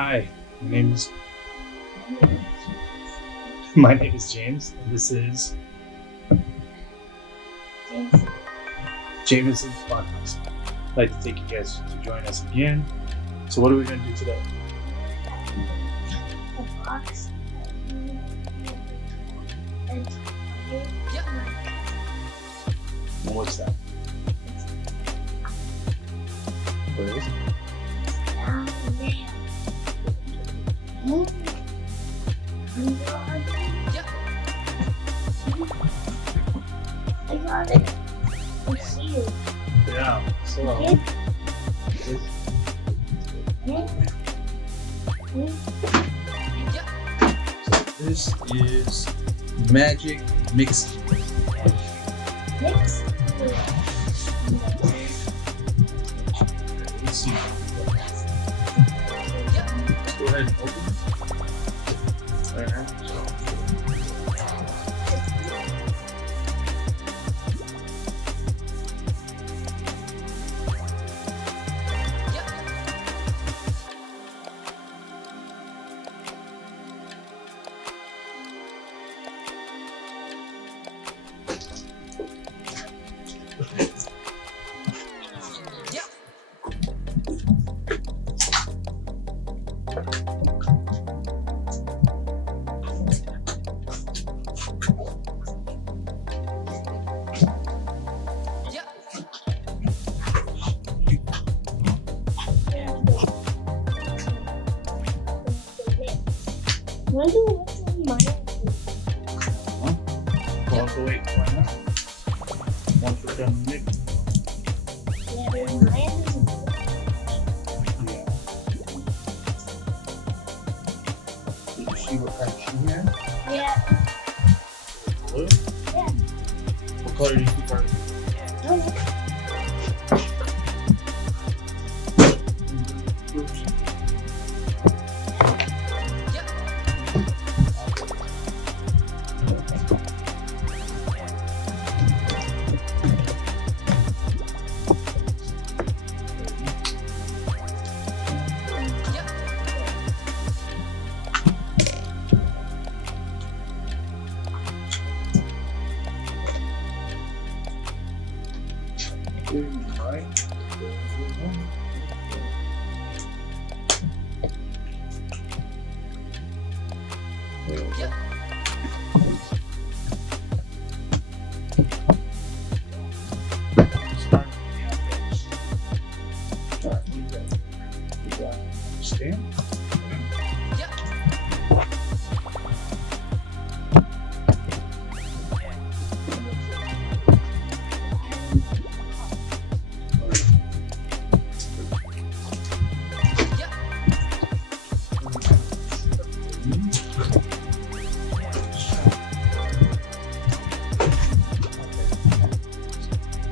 Hi, my name is my name is James, and this is Jameson's podcast. I'd like to take you guys to join us again. So, what are we going to do today? A box. And what's that? Where is it? Down there. I got it. It's you. Yeah. So, this is Magic Mixing. Mix. Let's see. Let's go ahead and open it. Alright. Wonder what's in mine. Want to wait? Why not? Once we're done mixing. Yeah, but mine is Yeah. Did you see what kind of shoe he had? yeah. Blue? Yeah. What color do you see first? Right. There we go. Start with the outfits. Alright, we got stand.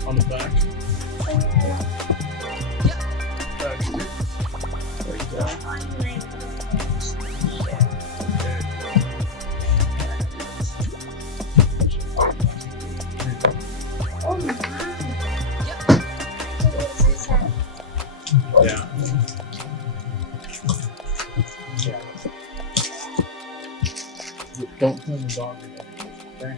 On the back. Back of it. Like that. Oh my. Yeah. Yeah. Don't turn the dog again. Okay?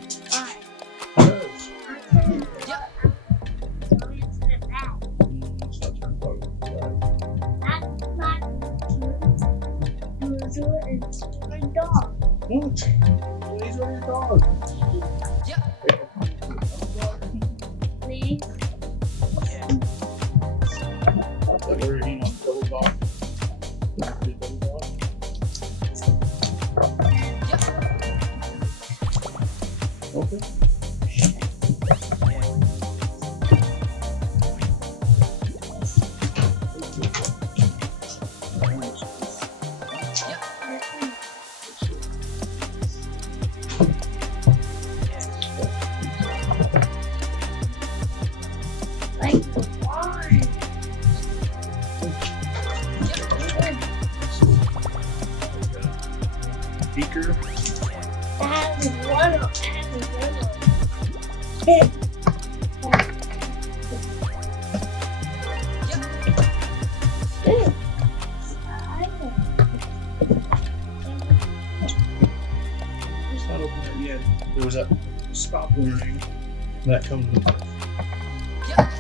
Because it's not turned over. What? These are your dog. Like we're eating on double dog. Double dog. Okay. Like the wine. Beaker. I have one. I have one. there was a stop warning that comes with it. Yeah,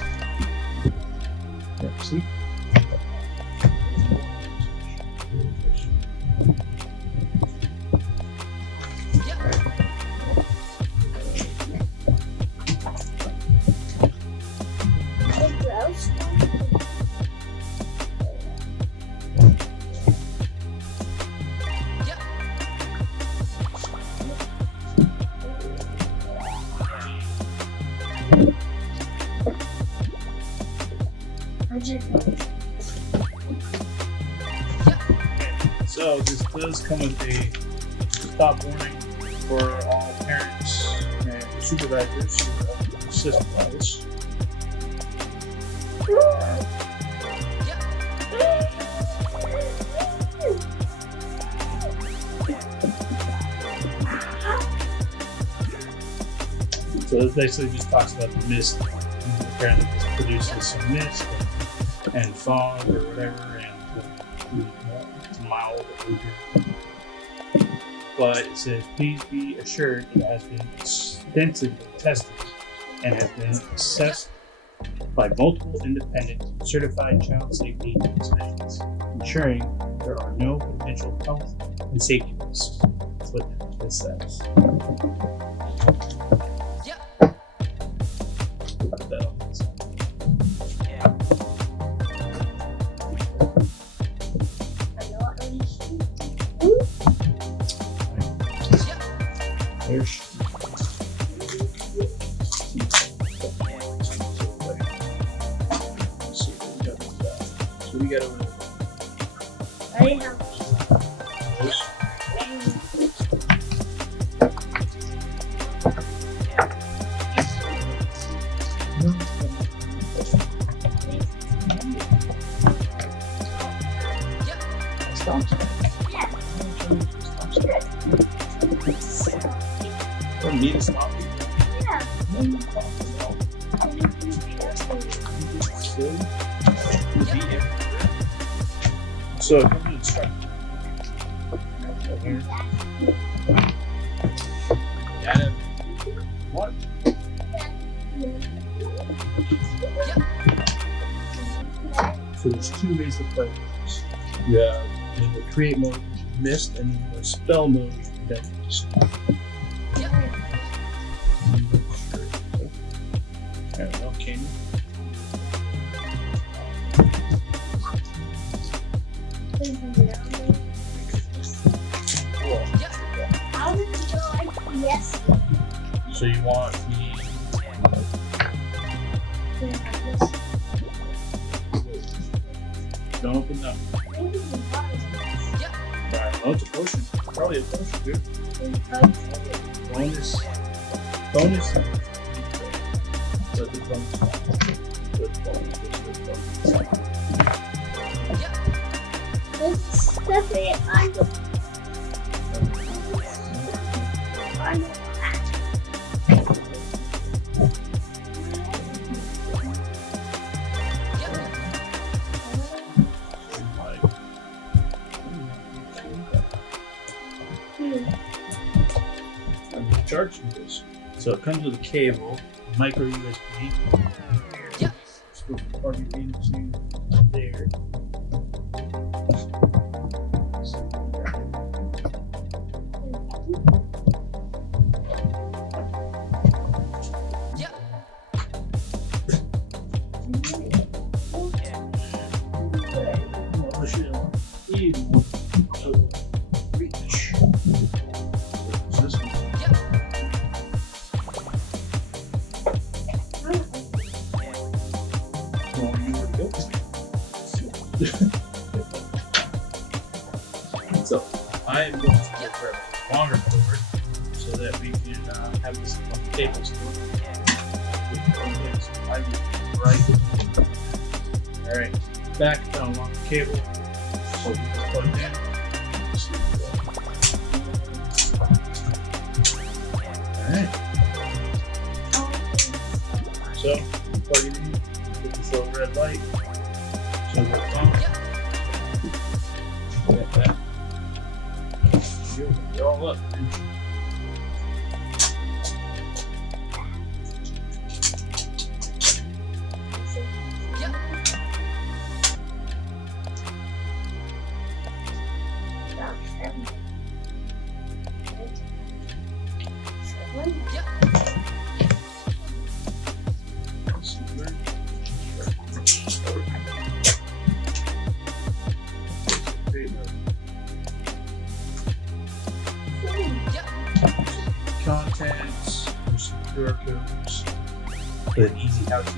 see? So this does come with a stop warning for all parents and supervisors who assist with this. So this basically just talks about the mist. Apparently this produces some mist and fog or whatever, and it's mild. But it says, please be assured it has been extensively tested and has been assessed by multiple independent certified child safety inspections, ensuring there are no potential health and safety risks. That's what this says. Put that on this. There's so we got over there. I didn't have This. Don't need to stop you. Yeah. So it comes with instructions. Right here. Data. What? So there's two ways to play this. You have in the create mode, mist, and in the spell mode, deafness. I don't know, can you? How did you like yes? So you want the don't open up. Right. Oh, it's a potion. Probably a potion, dude. Bonus. Bonus. But the bonus. Good bonus. This is definitely I know. Charge this. So it comes with a cable, micro USB. Yeah. So plug it into there. Yeah. Push it on. Reach. So this one. Well, you were built. So I am going to go for a longer cord so that we can have this on the table still. Right. Alright. Back down along the cable. So we can plug it in. Alright. So plug it in. Get this little red light. So it's on. Get that. You're all up. Contents, there's some QR codes, with an easy how-to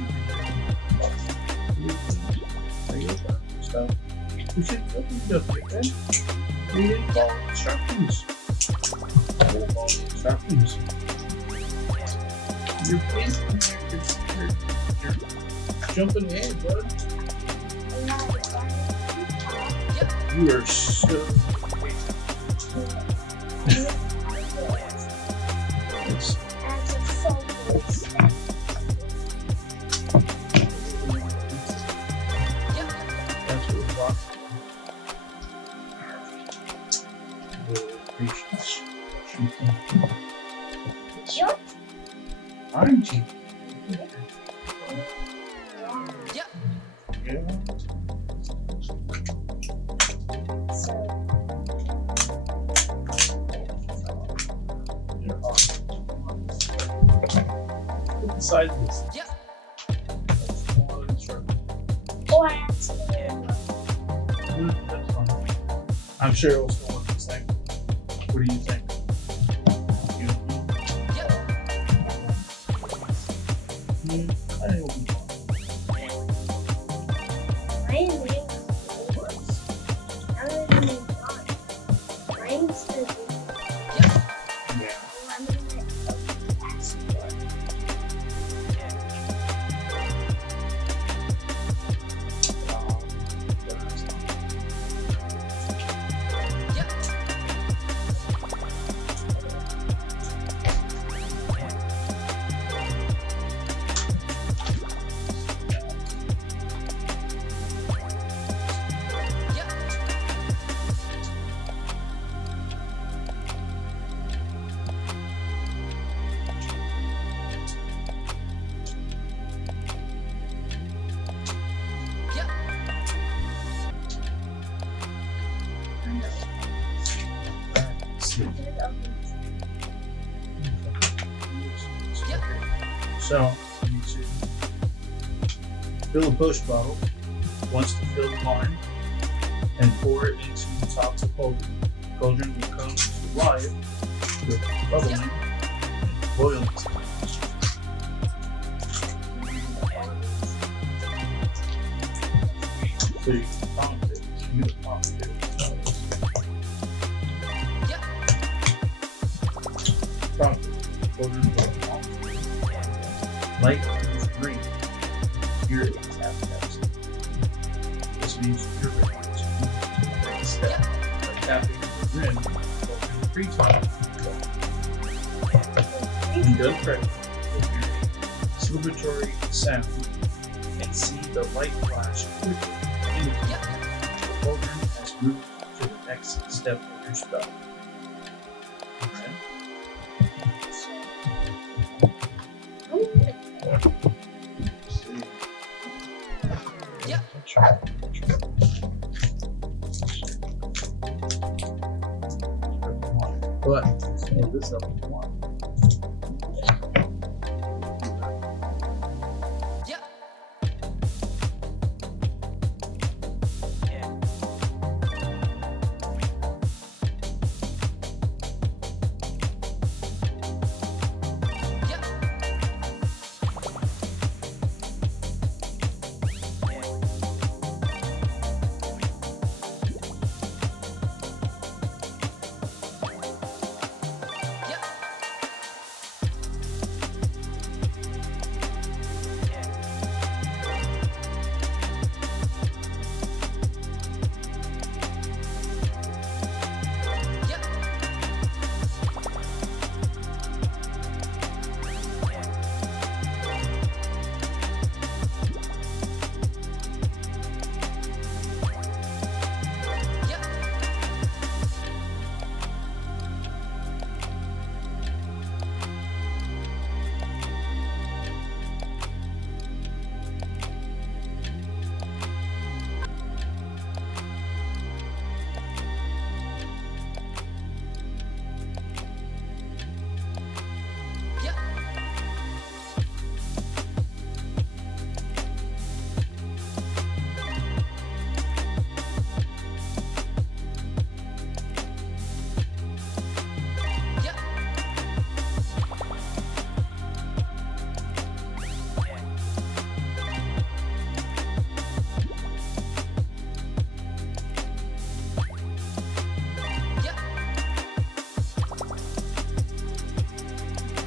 video. So we should open it up again. Read it, follow the instructions. Follow the instructions. You're jumping ahead, bud. You are so it's that's what we're watching. Patience. I'm cheap. Yeah. Yeah. You're awesome. Look inside this. Yeah. That's one instruction. That's fine. I'm sure it'll still work the same. What do you think? You I think it'll be fine. Yeah. So, you need to fill a push bottle once the filled line and pour it into the top of the cauldron. The cauldron will come to life with bubbling and boiling. So you can pump it. You can pump it. Pump it. Cauldron will pump. Light is green. Here it is half-cast. This means you're ready to move to the next step by tapping the rim of the 3 times. When done correctly, you'll hear a celebratory sound and see the light flash quickly, indicating the cauldron has moved to the next step of your spell. Okay? Yeah. But scale this up to 1. Yeah. Yeah.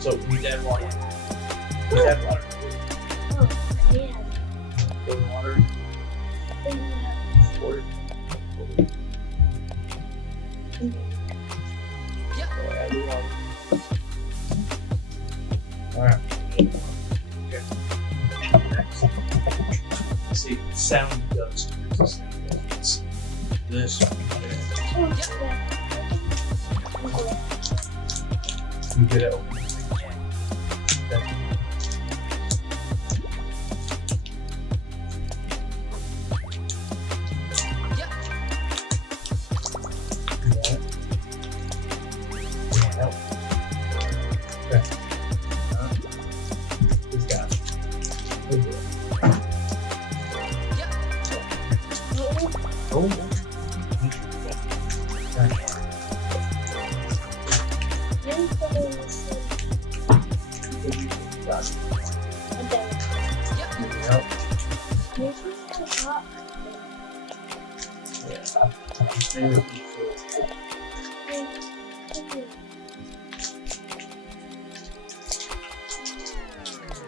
So we need to add water. We need to add water. Oh, yeah. Pour the water. Pour it. Yeah. Add the water. Alright. Okay. Next. Let's see. Sound does. Here's the sound does. This. You get it open. Okay. Yeah. Okay. We've got it. Oh.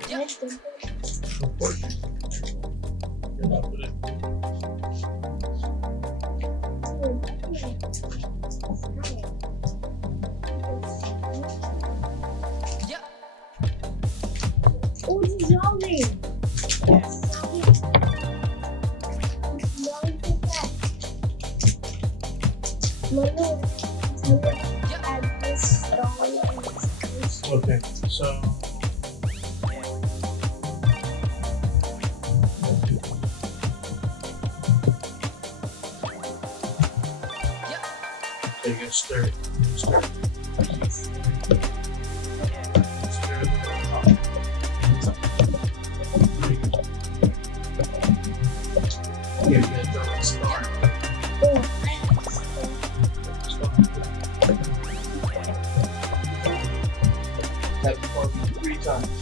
Yeah. Oh, die zombie! Okay, so you gotta stir it. Stir it. Stir it. Yeah, you gotta throw the star. Tap the button 3 times.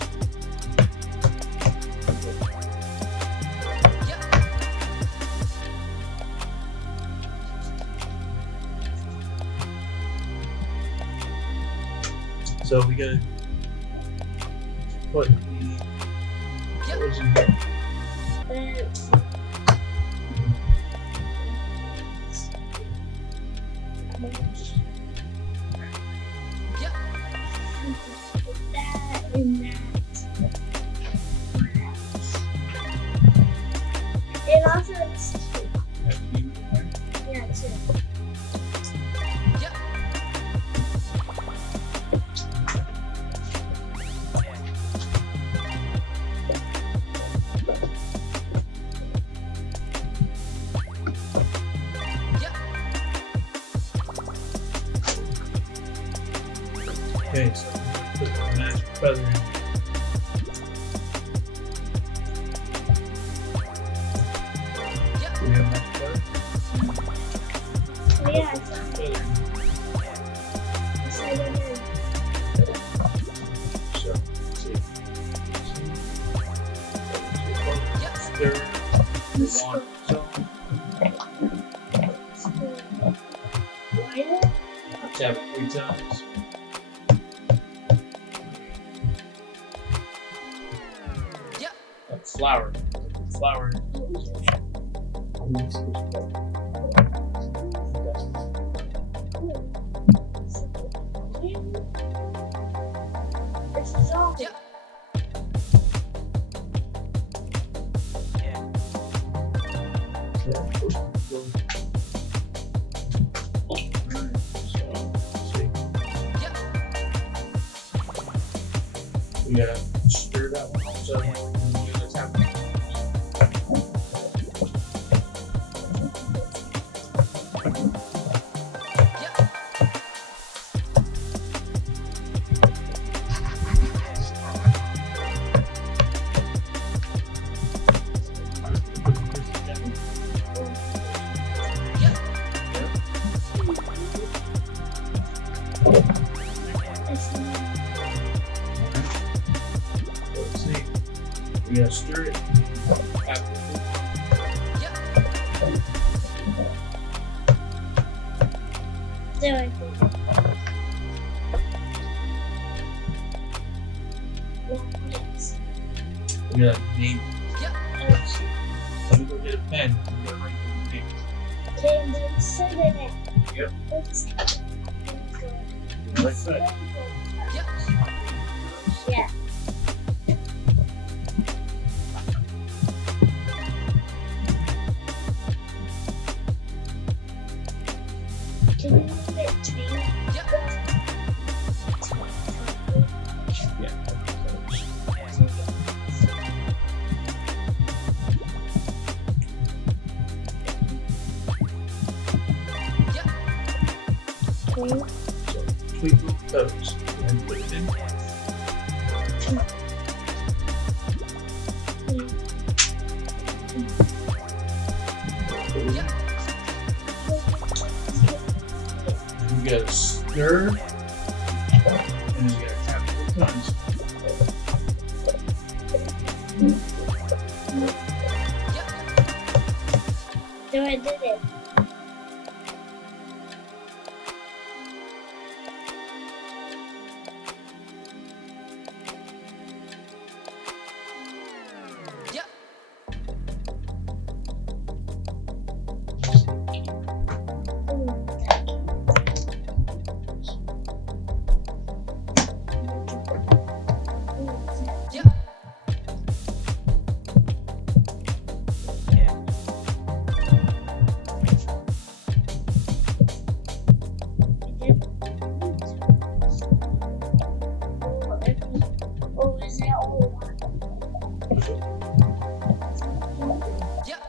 So we gotta put the what was in here? It also is Have to be in there. yeah too. Okay, so put the magic feather in. Do we have magic feather? Oh yeah, it's something. It's like a new. So, let's see. Stir the water. So, Why tap it 3 times. Yeah. Flour. Flour. It's a zombie. Yeah. We gotta stir that one also. And you gotta tap it. Let's see. We gotta stir it. Tap it. Do it. You're like name. Yep. Let me go get a pen. I'm gonna write the name. Okay, then sit in it. Yep. Let's Right side. Yep. Yeah. Can you move it between Yep. Yep. between Twinkle toes. And put it in. Yep. You gotta stir. And you gotta tap the tongues. So I did it. Yep. Yep. Oh, is that all one? Yep.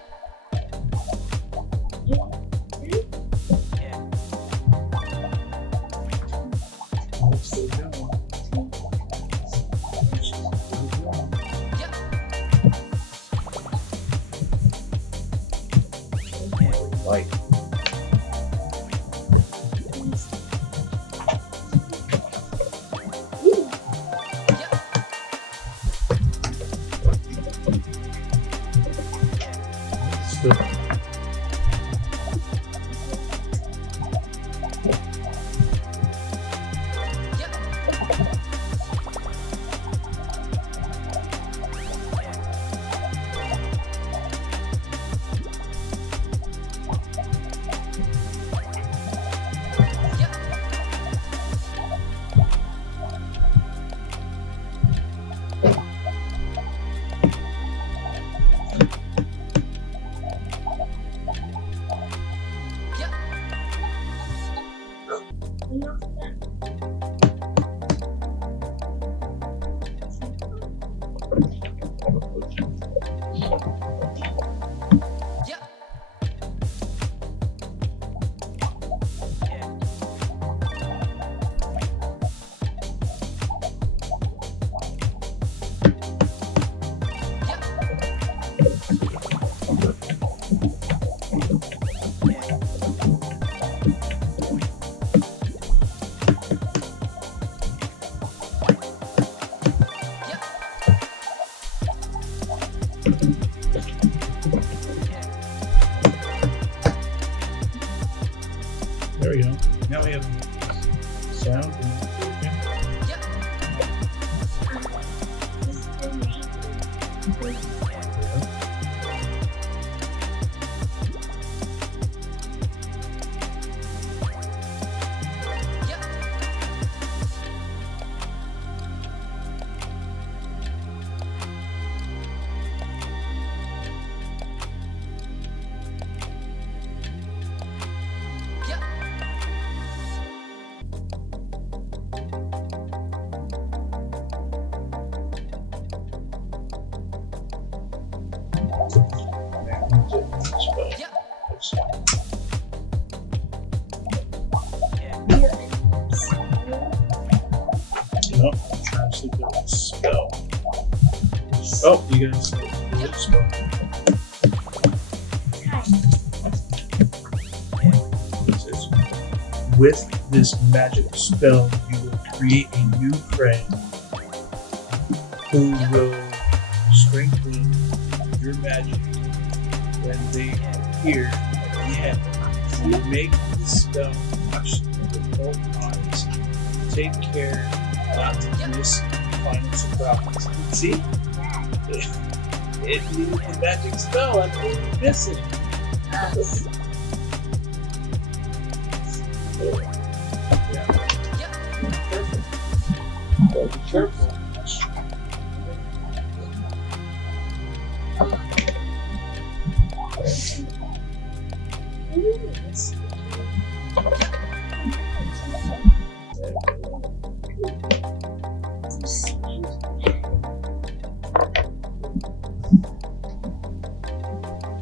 Slow down. Yep. Light. Yep. Still. Yep. Yep. Yep. Yep. There we go. Now we have sound and movement. Nope, I'm trying to sleep with a spell. Oh, you guys do it spell. It says, with this magic spell, you will create a new friend who will strengthen your magic when they appear at the end. You make this spell watch with both eyes. Take care not to miss the final surprise. See? It needs the magic spell. That's what we're missing. Us. So be careful.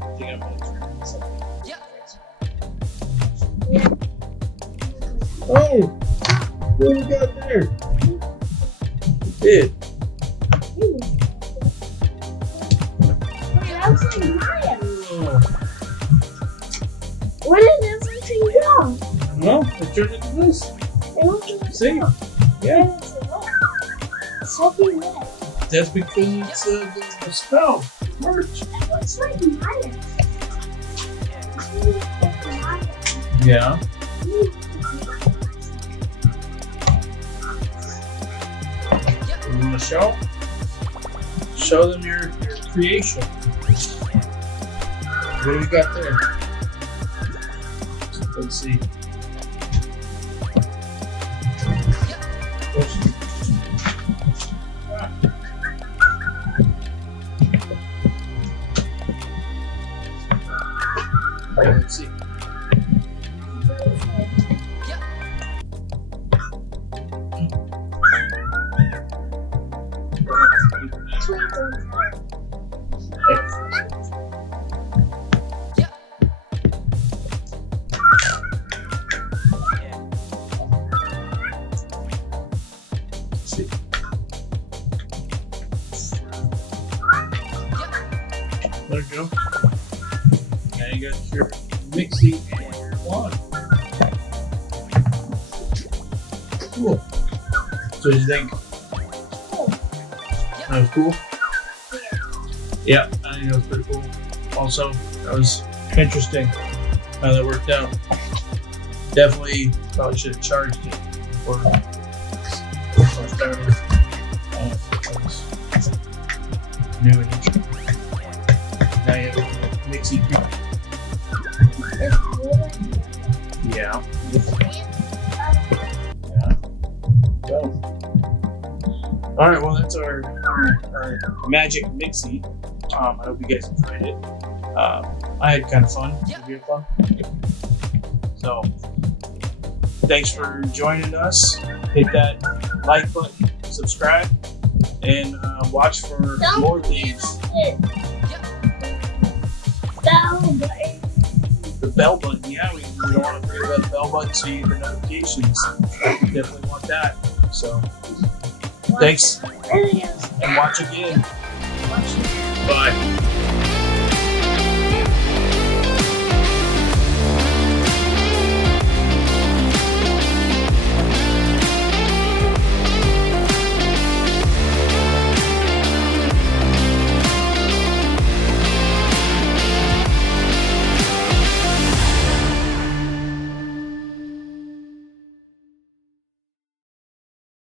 I think I'm gonna turn something. Yeah. Oh! What we got there? Did. Wait, that was like Maya. Oh. Where did everything go? No, it turned into this. It looked like See? that. Yeah. And it's a what? Soaking wet. That's because it's the spell. Merch. It looks like Maya. It looks like Maya. Yeah. You want to show? Show them your creation. What do we got there? Let's see. Let's see. See. There you go. Now you got your mixie and your wand. Cool. So what do you think? That was cool? Yeah, I think that was pretty cool. Also, that was interesting how that worked out. Definitely probably should have charged it before I started. That was new and interesting. Now you have a mixie cream. Yeah. Yeah. So. Alright, well that's our magic mixie. I hope you guys enjoyed it. I had kind of fun. Did you have fun? So, thanks for joining us. Hit that like button, subscribe, and watch for more of these. Bell button. The bell button, yeah, we don't want to forget about the bell button so you get the notifications. We definitely want that. So, thanks Videos. and watch again. Bye.